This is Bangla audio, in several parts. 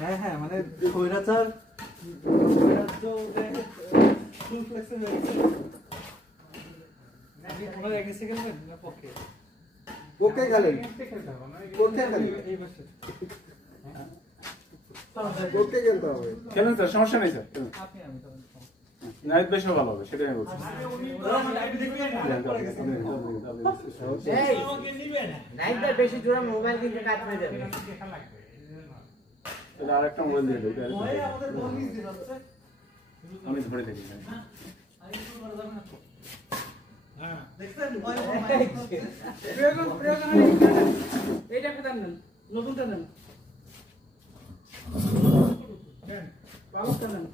হ্যাঁ হ্যাঁ মানে স্বৈরাচার ফুল ফ্লেক্সিবল হয়ে গেছে। আমরা এক সেকেন্ড না পক্ষে পক্ষে খেলেন পক্ষে খেলেন পক্ষে খেলতে হবে খেলেন স্যার সমস্যা নেই স্যার আপনি আমি তো নাইট বেশি ভালো হবে সেটাই আমি বলছি নাইট বাই বেশি জোরে মোবাইল কিনতে কাজ হয়ে যাবে তাহলে আরেকটা মোবাইল দিয়ে দেব আমাদের বল মিস দিন হচ্ছে আমি ধরে দেখি হ্যাঁ দেখছেন এইটা কোথায় নেন নতুনটা নেন নেন ভালোটা নেন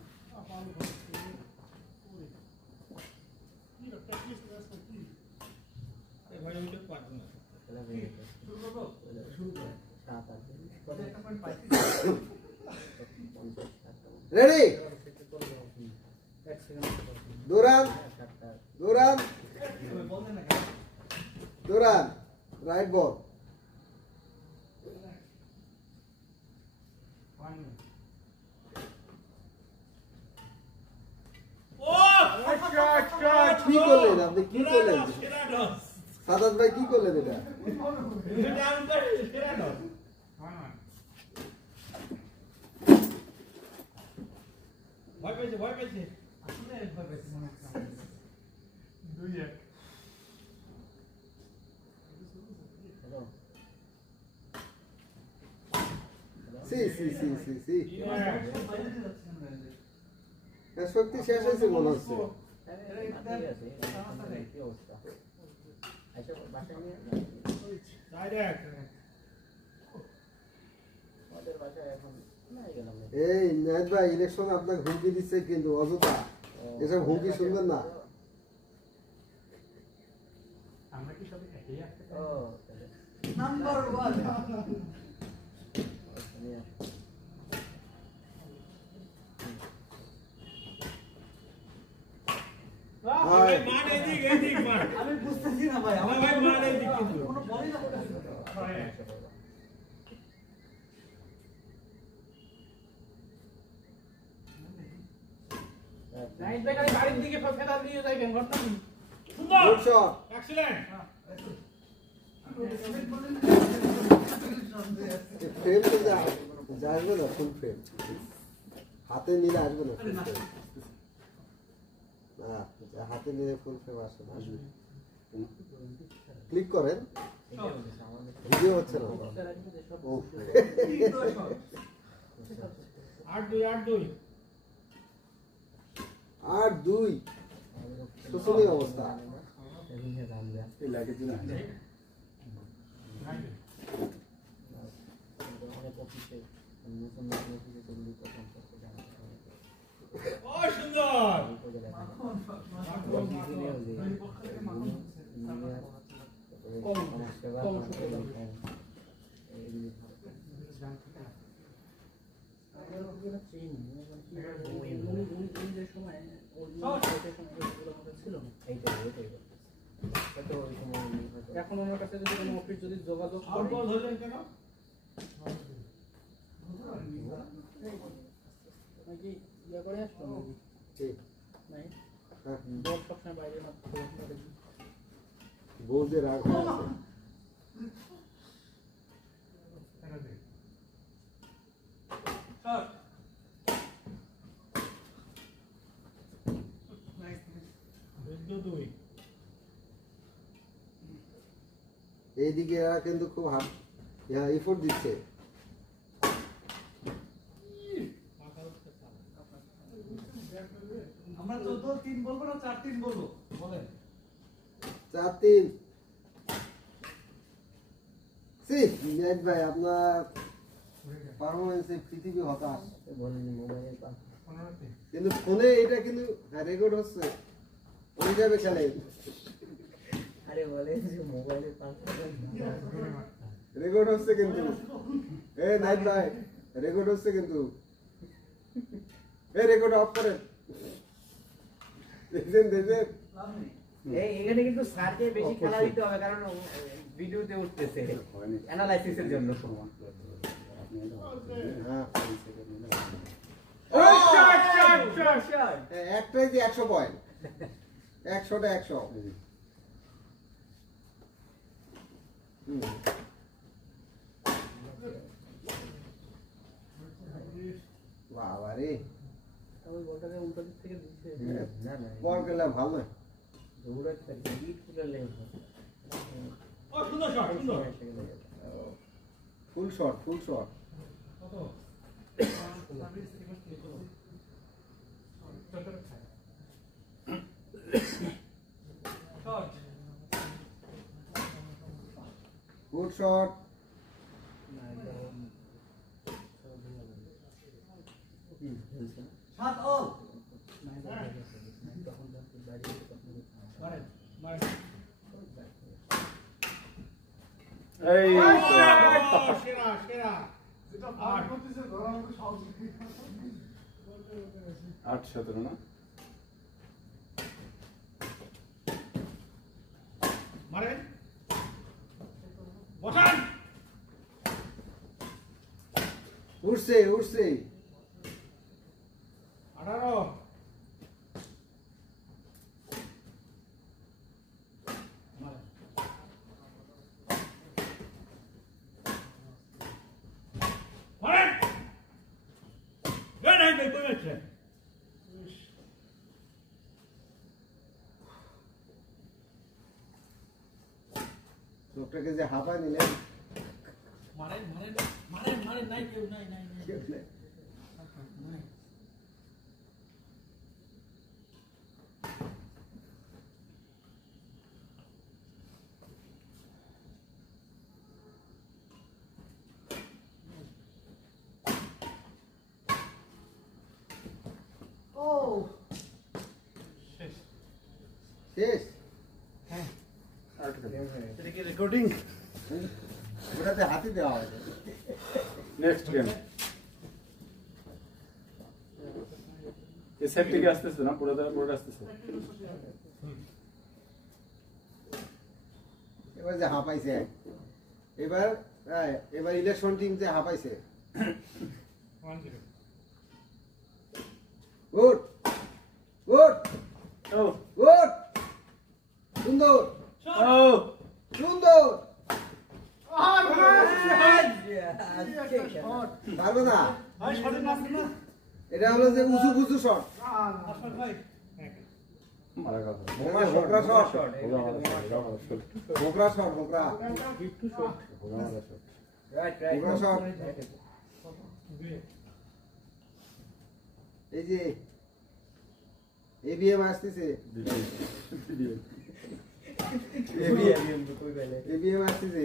রেডি দৌড়ান দৌড়ান দৌড়ান রাইট বল কি করলেন আপনি কি করলেন সাদাত ভাই কি করলেন এটা ভয় পেয়েছে আসলে ভয় পেয়েছে মনে হচ্ছে 2-1 শক্তি শেষ হয়েছে মনে হচ্ছে এই নাইত ভাই ইলেকশন আপনাকে হুমকি দিচ্ছে কিন্তু অযথা এসব হুমকি শুনবেন না আমরা কি সবাই একই আসতে নাম্বার 1 আমি বুঝতেছি না ভাই আমার ভাই মান এই দিক কিন্তু কোনো বলই না নাইট বাই খালি বাড়ির দিকে ফেলা দিয়ে যাইবেন ঘটনা কি সুন্দর গুড শট এক্সিলেন্ট ফ্রেম তো যাবে না ফুল ফ্রেম হাতে নিলে আসবে না হাতে নিলে ফুল ফ্রেম আসবে না ক্লিক করেন ভিডিও হচ্ছে না ও 8-2 শোচনীয় অবস্থা এখন আমার কাছে যদি কোনো অফিস যদি যোগাযোগ ধরলেন কেন নাকি ইয়া করে আসতো নাকি ঠিক নাই বল সবসময় বাইরে না বউ যে রাগ হয়ে আছে এইদিকে এরা কিন্তু খুব এফোর্ট দিচ্ছে আমরা 14-3 বলবো না 4-3 বলবো বলেন 4-3 নেট ভাই আপনার পারফরম্যান্সে পৃথিবী হতাশ কিন্তু ফোনে এটা কিন্তু রেকর্ড হচ্ছে ওই যাবে খেলেন আরে বলে যে মোবাইলে রেকর্ড হচ্ছে কিন্তু নাইট ভাই রেকর্ড হচ্ছে কিন্তু রেকর্ড অফ করেন দেখছেন লাভ নেই এখানে কিন্তু স্যারকে বেশি খেলা দিতে হবে কারণ ভিডিওতে উঠতেছে অ্যানালাইসিসের জন্য। একটাই যে 100 পয়েন্ট, 100টা 100। বাবা রে, ওই বলটাকে উল্টো দিক থেকে দিচ্ছে। না না বল খেলা ভালো না। দৌড়াচ্ছে হিট করে লেগে ও সুন্দর শট, সুন্দর। ফুল শট, ফুল শট। কত? শট। Good shot. সাত অল। মারেন, মারেন। এই সেরা, সেরা। আট। 8-17 না? মারেন। বসান। উঠছে, উঠছে। 18। মারেন। মারেন। না, না, না, কই যাচ্ছে? লোকটাকে যে হাঁপায় নিলেন। মারেন, মারেন, মারেন, মারেন, নাই কেউ, নাই, নাই, নাই। নাই। শেষ। শেষ। এটা কি রেকর্ডিং? ওটাতে হাতি দেওয়া হয়েছে। Next game. এই সেট থেকে আসতেছে না, পুরো আসতেছে। এবার যে হাঁপাইছে, এবার এবার ইলেকশন টিম যে হাঁপাইছে। 1-0। গুড, গুড, ও গুড, সুন্দর, ও সুন্দর। পারবে না, ভাই শটের নাম কি না? এটা হলো যে উঁচু উঁচু শট। আশফাক ভাই। মারা কথা। ভোকরা শট, ভোকরা শট, ভোকরা ভোকরা শট। এই যে এবিএম আসতেছে, এবিএম আসতেছে।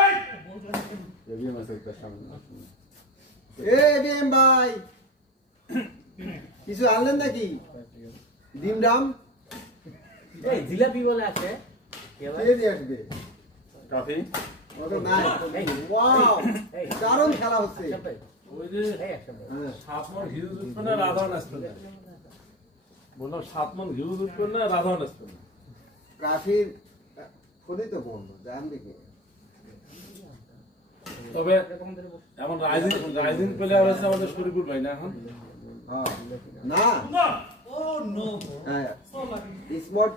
এই! এবিএম আছে একটা সামনে। এবিএম ভাই, কিছু আনলেন নাকি? ডিম ডাম এই জিলাপি বলে আছে কে দিয়ে আসবে? ট্রফি ওটা নাই। ওয়াও, দারুণ খেলা হচ্ছে। ওই যে হ্যাঁ। 7 মণ ঘি উৎপন্ন রাধারণ আসবে না। বললাম 7 মণ ঘি উৎপন্ন রাধারণ আসবে না। ট্রাফির ফোনই তো বন্ধ, জানবে কি? তবে এমন রাইজিং প্লেয়ার হচ্ছে আমাদের শরীফুল ভাই না এখন। হ্যাঁ। না, সুন্দর। ও নো। হ্যাঁ, সো লাকি। স্মার্ট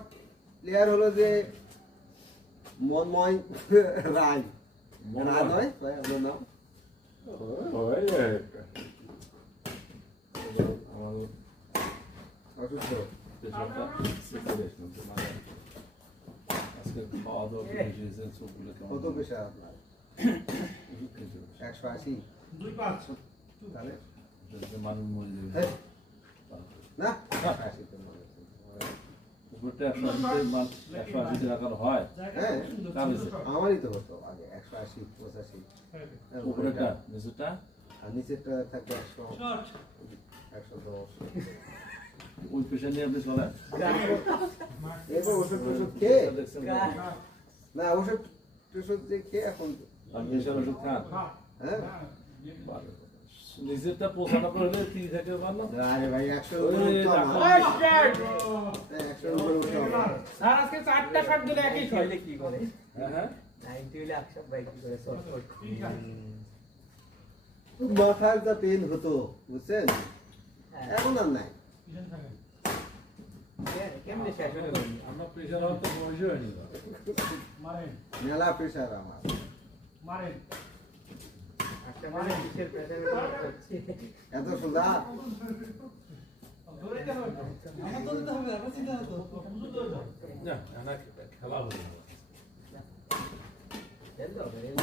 প্লেয়ার হলো যে মনময় রায়। রায় নয় ভাই, আপনার নাম? ওই আমাদের অসুস্থ। পেশাটা সিচুয়েশন মানে আজকে খাওয়া দাওয়া বেশি হয়েছে সবগুলো কেমন কত পেশা আপনার? 180। 2-5। তাহলে মানুষ মরে হেই, যাবে না 180 তো মনে হচ্ছে। উপরটা 180 টাকার হয় হ্যাঁ, কার হয়েছে আমারই তো হতো আগে 180, 85। উপরেটা নিচেটা আর নিচেরটা থাকবে 100, শট। 110। ওই পেশা নিয়ে আপনি চলেন এরপর ওষুধ টষুধ খেয়ে, দেখছেন না ওষুধ টষুধ যে খেয়ে এখন, আপনি এসব ওষুধ খান হ্যাঁ, ভালো কথা। নিজেরটা 95 হলে 30 থেকে পারলাম। আরে ভাই 100 ওই দেখো। ওই শট 100 উপরে উঠতে হবে। স্যার আজকে 4টা শট দিলে একই শট হইলে কি করে হ্যাঁ হ্যাঁ 90 হইলে আকশাফ ভাই কি করে শর্ট শট মাথার যা পেন হতো বুঝছেন এখন আর নাই। কেমনে শেষ হলো আমরা প্রেশার হওয়ার তো বয়স হয়নি। মেলা প্রেশার আমার। একটা মানে কিসের প্রেসারে হচ্ছে এত সোজা না না খেলা হলো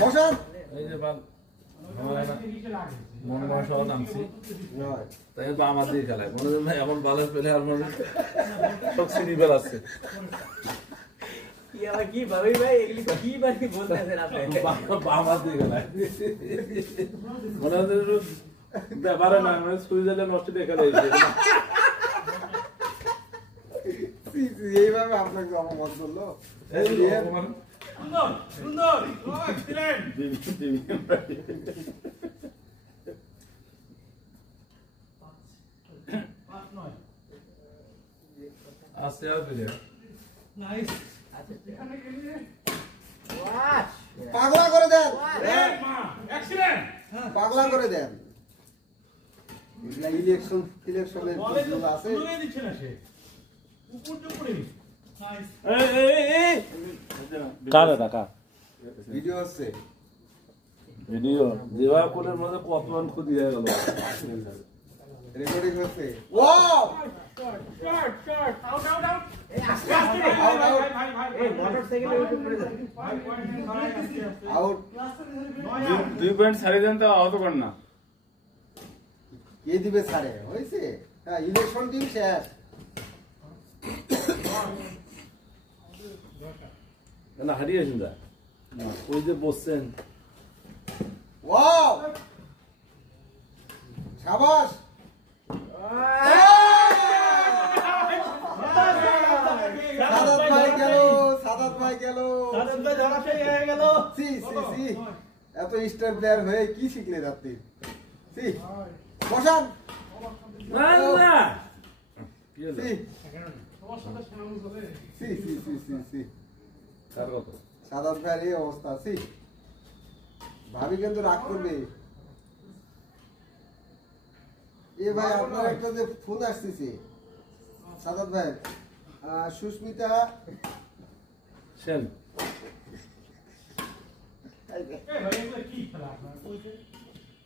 বসান। এই যে বাল মন মাসা নামছি নয়। তাই তো আমার দিয়ে খেলায় মনে হয় ভাই এমন বালের পেলে আর মনে সব সিনি বেলাচ্ছে কি আবার কি ভাবি ভাই এগুলি কি বাকি বলতেছেন আপনি আমার দিয়ে খেলায় মনে হচ্ছে ব্যাপারে না মানে সুইজারল্যান্ড নষ্ট দিয়ে খেলা এইভাবে আপনাকে অপমান করলো। সুন্দর সুন্দর এক্সিলেন্ট আসছে আর ফিরে নাইস ওয়াশ পাগলা করে দেন, এক্সিলেন্ট পাগলা করে দেন। এগুলা ইলেকশনের বলে তো প্রশ্নগুলো আছে। তুলে দিচ্ছে না সে উপর উপরে নাইস কার টাকা ভিডিও হচ্ছে। ভিডিও দেওয়া কোলের মধ্যে কত রান ক্ষতি হয়ে গেল রেকর্ডিং হচ্ছে। Wow shot shot out out out এই আস্তে আস্তে ভাই ভাই ভাই ভাই এই মোটরসাইকেলে উঠে পড়ে যাচ্ছে ভাই পয়েন্ট ধরাই আস্তে আস্তে আউট। দুই পয়েন্ট ছাড়ি দেন তো আহত করেন না। কে দিবে ছাড়ে হয়েছে? হ্যাঁ ইলেকশন টিম শেষ। না হারিয়েছেন দা ওই যে বসছেন ওয়াও শাবাশ। সাদাত ভাই গেল, সাদাত ভাই গেল। ধরাশায়ী হয়ে গেল সি সি সি এত স্টার প্লেয়ার হয়ে কি শিখলে আপনি? সি বসান। না না কি হলো সি তোমার সাথে সামনে চলে সি সি সি সি সি কার কথা সাদাত ভাইয়ের এই অবস্থা। সি ভাবি কিন্তু রাগ করবে। এ ভাই আপনার একটা যে ফোন আসতেছে সাদাত ভাই, সুস্মিতা সেন এই ভাই এগুলো কি খেলা আপনার কইছে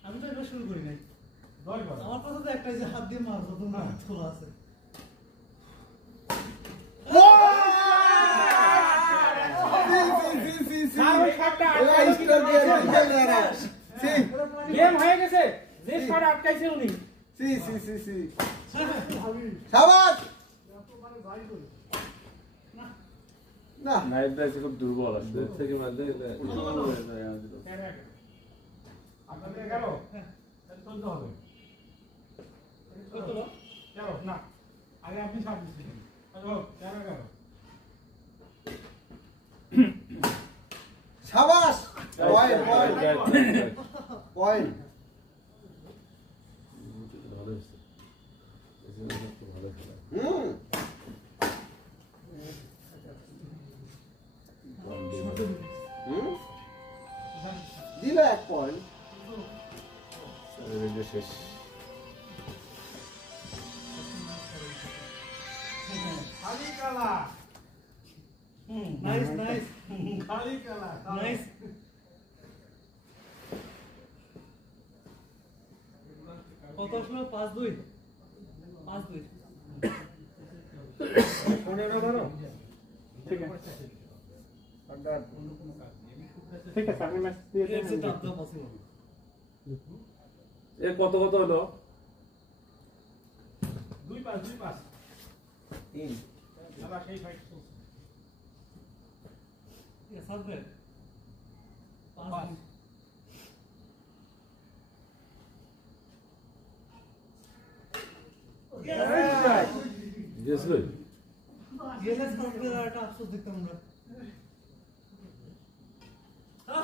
আমি তো এটা শুরু করি নাই 10 বার আমার কথা তো একটাই যে হাত দিয়ে মারবো তোমরা হাত খোলা আছে স্যার ওই শটটা সি গেম হয়ে গেছে যে শট আটকাইছে উনি সি সি সি সি শাবাশ। না নাইট রাইস খুব দুর্বল আছে। এর থেকে মারলে আপনাদের 11 চলতে হবে চলো না আগে আপনি ছাড় দিচ্ছেন চলো 11 শাবাশ। Point point point. ভালো হয়েছে ভালো খেলা হুম হুম দিল 1 পয়েন্ট। শেষ খালি খেলা নাইস নাইস খালি খেলা নাইস কত আসলো 5-2 5-2 15 ধরো ঠিক আছে ঠিক আছে আমি ম্যাচ দিয়ে এর চেয়ে দাম পসিবল এ কত কত হলো 2-5 তিন খেলা সেই ফাইট চলছে এ সাবরে 5 গেছিল গেলে সাবরে একটা আফসোস দেখতাম আমরা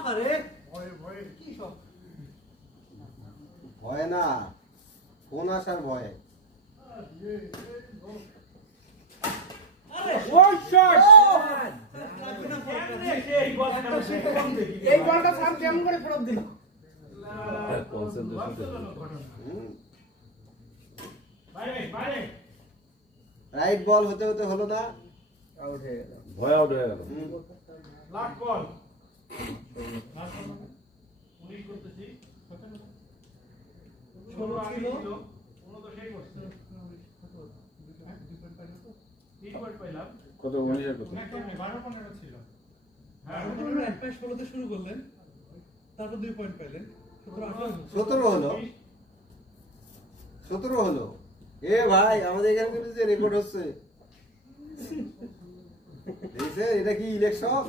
আরে ভয় ভয় কি সব হয় না, ফোন আসার ভয়ে। এই বলটা স্যার কেমন করে ফেরত দিল? হুম। বাইরে বাইরে রাইট বল হতে হতে হলো না। আউট হয়ে গেল। ভয় আউট হয়ে গেল। হুম। লাস্ট বল লাস্ট বল 19 করতেছি 16 আগে ছিল 15 তো সেই করছে 3 পয়েন্ট পাইলাম কত 19 এর কত? একটা 12 15 ছিল হ্যাঁ 15 একটা 16 তে শুরু করলেন তারপর 2 পয়েন্ট পাইলেন 17 হলো, 17 হলো। এ ভাই আমাদের এখানে কিন্তু যে রেকর্ড হচ্ছে, দেখছে এটা কি ইলেকশন?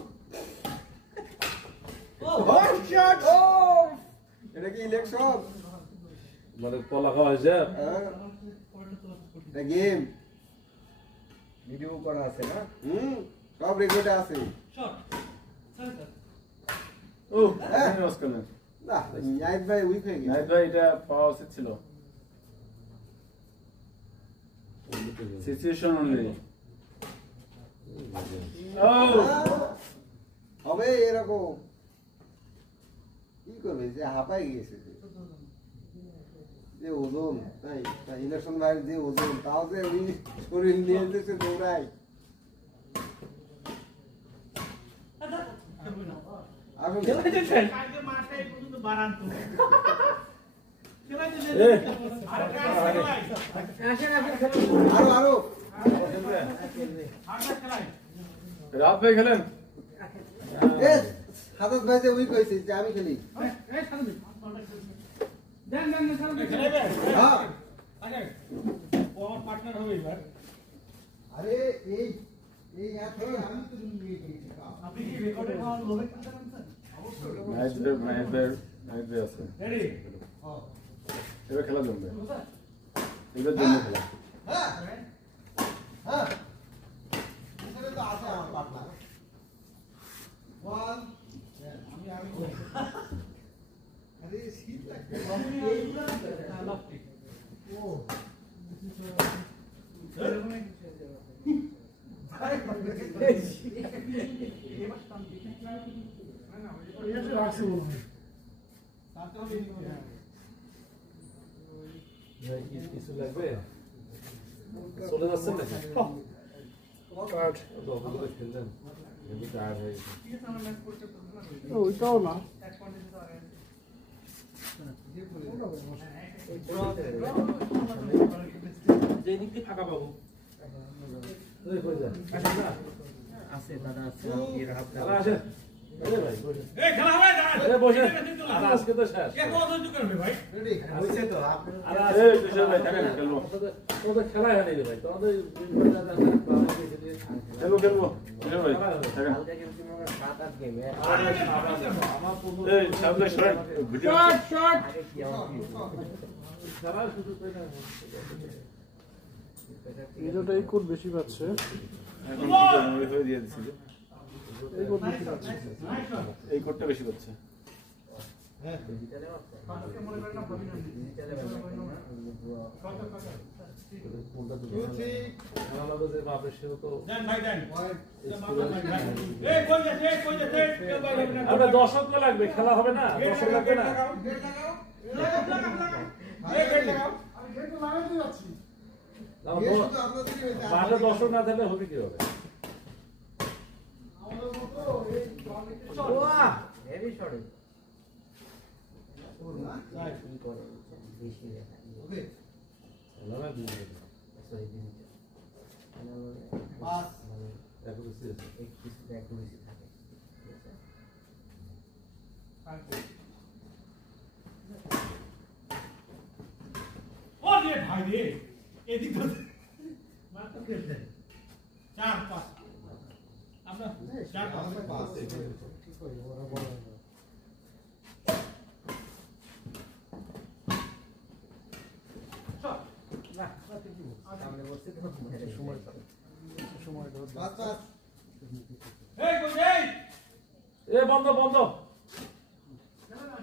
এটা কি ইলেকশন? মানে কলা খাওয়া হয়েছে। এটা গেম। ভিডিও করা আছে না? সব রেকর্ডে আছে। শট ও অস্কার না। না নাইট ভাই উইক হয়ে গেছে। নাইট ভাই এটা পাওয়া উচিত ছিল। Situation only. ও হবে এরকম। কি করবে যে হাঁপাই গিয়েছে যে ওজন, তাই ইলেকশন ভাইয়ের যে ওজন, তাও যে উনি শরীর নিয়ে যেতে দৌড়ায়। আসুন কালকে মাঠে পর্যন্ত বাড়ান তো খেলাই দিলে আর কাজ খেলাই আসেন আসেন খেলুন। আরো আরো হারটা খেলাই রাত ভাই খেলেন? এ সাদাত ভাই যে উইক হয়েছে যে আমি খেলি। এই সামনে দেন দেন দেন সামনে খেলাইবে হ্যাঁ আগে ও আমার পার্টনার হবে এবার আরে এই এই এত আমি তো নিয়ে গিয়েছি। আপনি কি রেকর্ডে খাওয়ার লোভে খেলতে পারছেন নাইট ভাই আছে। রেডি এবার খেলা জমবে। এবার জন্য খেলা। হ্যাঁ হ্যাঁ এখানে তো আছে আমার পার্টনার। ওয়ান আমি আরে শীত লাগছে। লাফটি ও কিছু লাগবে? চলে যাচ্ছেন নাকি? কার্ড দখল খেললেন। এমনি টায়ার্ড হয়ে গেছে। ওইটাও না যে দিক দিয়ে ফাঁকা পাবো এই কই যান? আসেন না? আছে দাদা আছে। এর হাতে দাদা আসেন। এই ভাই বসেন। এই খেলা হবে দাঁড়ান এই বসেন। আর আজকে তো শেষ। কে কত ধৈর্য করবে ভাই রেডি হয়েছে তো আপনি আর এই বিশাল ভাই থাকেন খেলবো। তোদের খেলা হয়নি রে ভাই। তোমাদের খেলবো বিশাল ভাই থাকেন। কালকে কিন্তু মনে হয় 7-8 গেম। আমার তো এই সামনে সরেন ভিডিও শট শট আগে কি আমার কি? খেলা শুধু তাই না। ভিডিওটা এই কোড বেশি পাচ্ছে এখন কি করব হয়ে দিয়ে দিছি এই কোড বেশি পাচ্ছে এই কোডটা বেশি করছে ডিজিটালে আছে। ডিজিটালে কোনটা তো খেলা লাগবে যে বাপে সেও তো দেন ভাই দেন এই কই যাচ্ছে কেউ বাইরে না আমরা দর্শক লাগবে, খেলা হবে না, দর্শক লাগবে না। এই গেট লাগাও আমি গেট লাগাতে যাচ্ছি গেম তো আপনাদেরই হয়েছে। মাঠে দর্শক না থাকলে হবে কি হবে? আমাদের মতো এই অনেক ওয়াহ হেভি শট। না কি করে বেশি দেখা। ওকে খেলা না দুই দিন। Sorry digital. পাস এখন তো সিরিয়াস। একটু অ্যাকুরেসি থাকে। ঠিক আছে? ও রে ভাই রে এদিক তো মাত্র খেলতে 4-5 আমরা 4-5 পাস ঠিক করে ওরা বড় না সামনে বসে তো সময় সময় দাও পাস পাস এই কই এই এ বন্ধ বন্ধ।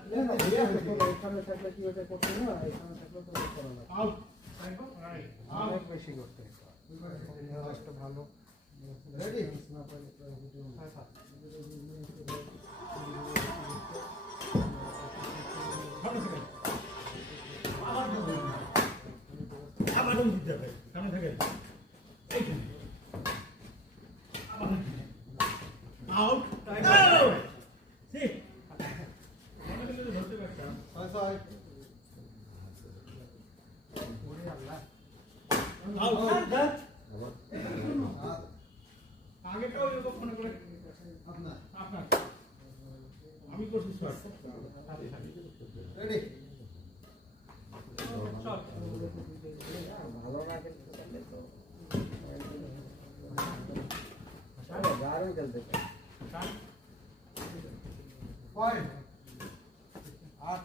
এখানে থাকলে কি ওটা করতে না, এখানে থাকলে তো করা না। আউট অনেক বেশি করতে হয়। একটা ভালো রেডি না পাইলে প্রায় ভিডিও আবার দিতে হবে সামনে থেকে এইখানে আবার আউট সি আমাদের কিন্তু ধরতে পারতাম আউট আগেটাও এরকম মনে করে আপনার আমি করছি শট রেডি শট ভালো না খেলতে পারলে তো দারুণ খেলতে পারে। পয়েন্ট 8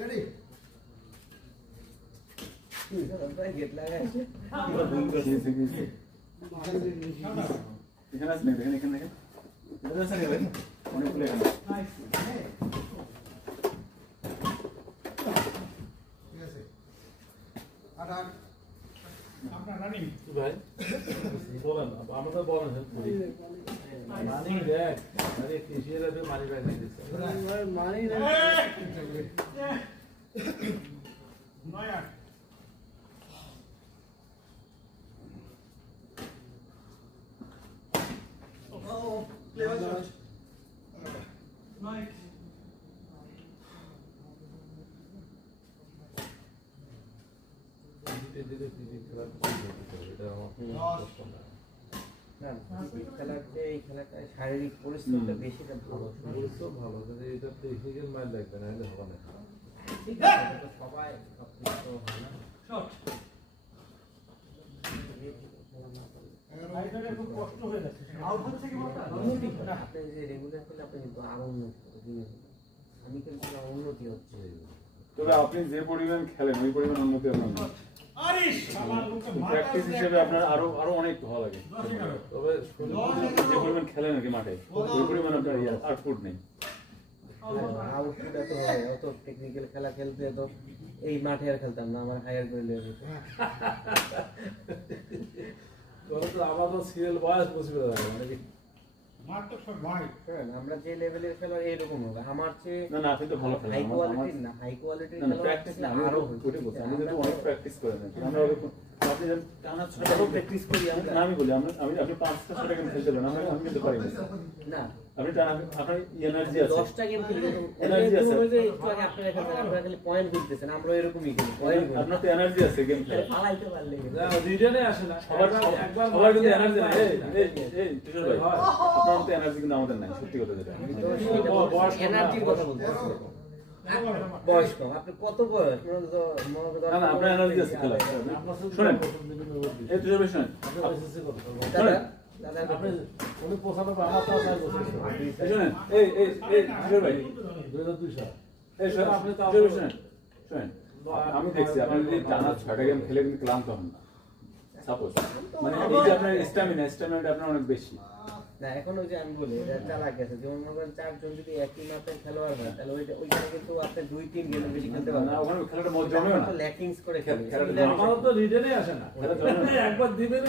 রেডি গেট লাগাই এখানে আছে না দেখেন এখানে দেখেন এটা আছে না ভাই অনেকগুলো এখানে নাইস ঠিক আছে 8 আপনার রানিং ভাই বলেন আমাদের বলেন মানি দেখ আরে কিসের আছে মানি ব্যাগ নিয়ে দিচ্ছে মানি না নয় আট নয় এটা আমার না ক্রিকেট খেলার চেয়ে এই খেলাটায় শারীরিক পরিশ্রমটা বেশিটা ভালো। তো ভালো কিন্তু এটা টেকনিক্যাল মাইন্ড লাগবে না হলে হবে না ঠিক আছে, এটা তো সবাই সব কিছু তো হয় না। শট আইদারে খুব কষ্ট হয়ে যাচ্ছে আউট হচ্ছে কি বলতা উন্নতি করে। আপনি যে রেগুলার খেলে আপনি কিন্তু আরো উন্নতি করে দিনে দিনে। আমি কিন্তু আমার উন্নতি হচ্ছে। তবে আপনি যে পরিমাণ খেলেন ওই পরিমাণ উন্নতি আপনার না আরে শালা লোকে মাথা প্র্যাকটিস হিসেবে আপনার আরো আরো অনেক ভালো লাগে তবে যে পরিমাণ খেলেন আর কি মাঠে ওই পরিমাণ আপনার আউটপুট নেই আউটপুট এত হয়, অত টেকনিক্যাল খেলা খেলতে তো এই মাঠে আর খেলতাম না, আমার হায়ার করে লেগে যেত। তবে তো আমাদের সিরিয়াল বয়স পসিবল হবে নাকি মার তো সব ভাই শোনেন, আমরা যে লেভেলের খেলোয়াড় এইরকম হবে, আমার চেয়ে না না আপনি তো ভালো খেলেন হাই আমার কোয়ালিটির না, হাই কোয়ালিটির না প্র্যাকটিস না আমি আরো ওইটাই বলছি আমি যদি অনেক প্র্যাকটিস করেন আমরা আপনি যেন টানা ছটা প্র্যাকটিস করি না আমি বলি আপনি 5টা 6টা গেম খেলতে পারেন আমি কিন্তু পারি না না, আপনি টানা আপনার এনার্জি আছে 10টা গেম খেলি Energy আছে। একটু আগে আপনারা খেলতেন, আপনারা খালি পয়েন্ট ঘুরতেছেন, আমরা এরকমই খেলি পয়েন্ট আপনার তো এনার্জি আছে গেম খেলার ফালাইতে পারলে না রিটার্নে আসে না সবার কিন্তু এনার্জি নাই এই কিশোর ভাই আপনার তো এনার্জি কিন্তু আমাদের নাই সত্যি কথা যেটা এনার্জির কথা বলতেছি। বয়স কম, আপনি কত বয়স? না না আপনার এনার্জি আছে খেলা শুনেন এই কিশোর ভাই শুনেন দাদা দাদা আপনি উনি 95 আমার তো 4 বছর এই শুনেন এই কিশোর ভাই 2002 সাল এই শুনেন আপনি তো কিশোর ভাই শুনেন আমি দেখছি আপনি যদি টানা 6টা গেম খেলে কিন্তু ক্লান্ত হন না সাপোজ মানে এই যে আপনার স্ট্যামিনাটা আপনার অনেক বেশি না, এখন ওই যে আমি বলি এটা চালাক গেছে, যেমন মনে করেন 4 জন যদি একই মাপের খেলোয়াড় হয় তাহলে ওইখানে কিন্তু আপনি 2-3 গেম বেশি খেলতে পারবেন না ওখানে খেলাটা মত জমেও না ল্যাকিংস করে খেলে খেলাটা আমারও তো রিটার্নে আসে না খেলা জমে না একবার দিবেন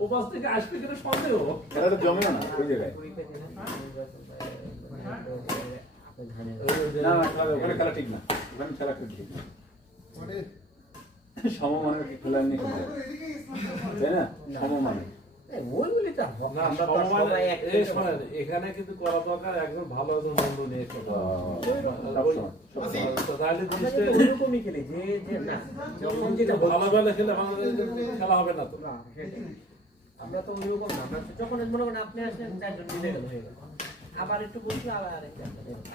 ও পাশ থেকে আসবে কিনা সন্দেহ খেলাটা জমেও না ওই জায়গায় না না ওখানে খেলা ঠিক না ওখানে খেলা ঠিক না সমমানের খেলা নিয়ে খেলতে হবে। তাই না সমমানের ওইগুলি তো না আমরা তো সবাই এক এই শোনেন এখানে কিন্তু করা দরকার একজন ভালো একজন বন্ধু নিয়ে খেলা তাহলে জিনিসটা ওইরকমই খেলি যে যে না যখন যেটা ভালো বেলা খেলে আমাদের খেলা হবে না তো না, সেটাই। আমরা তো ওইরকম না, আমরা যখন মনে করেন আপনি আসলেন 4 জন মিলে গেল হয়ে গেল, আবার একটু বসলো আবার আরেকটা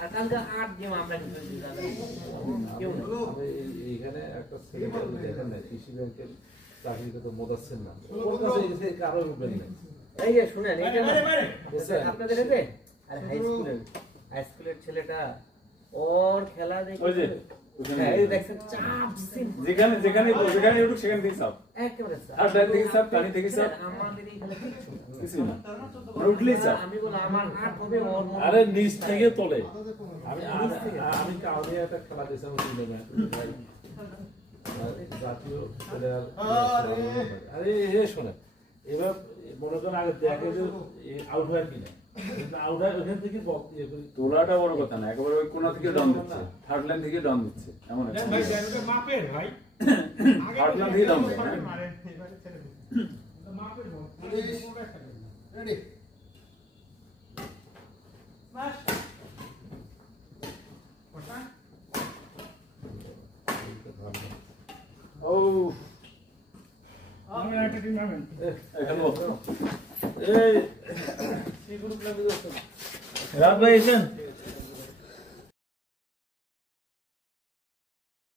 আর কালকে 8 গেম আমরা কিন্তু কেউ না। এইখানে একটা ছেলে দেখেন না কৃষি ব্যাংকের চাকরিতে তো মোদাচ্ছেন না ওর কাছে এসে কারো রূপে নেই এই যে শুনেন এইটা না, বুঝছেন? আপনাদের এতে আর হাই স্কুলের ছেলেটা ওর খেলা দেখে ওই যে ওখানে হ্যাঁ, এই দেখছেন চাপ সিম যেখানে ইউটিউব সেখানে থেকে সাপ একেবারে চাপ। আর ডাইরেক্ট থেকে সাপ কানি থেকে সাপ আমাদের এই খেলা কিচ্ছু না। কিছুই না আর উঠলেই চাপ আমি বললাম আমার 8 হবে ওর মনে আরে নিচ থেকে তোলে আমি কাউকে একটা খেলা দিয়েছিলাম জাতীয় আরে এ শোনে এবার মনে করেন আগে দেখে যে আউট হয় কিনা আউট হয় ওখান থেকে তোলাটা বড় কথা না একেবারে ওই কোনা থেকে ডন দিচ্ছে থার্ড লাইন থেকে ডন দিচ্ছে এমন একটা ভাই জায়গাটা মাপের ভাই থার্ড লাইন থেকে ডন দিচ্ছে মারেন এবারে ছেড়ে দিন মাপের বল রেডি স্ম্যাশ ওটা ও আমি একটা টিম নামেন এখানে এই সি গ্রুপ লাগে রাত ভাই এসেন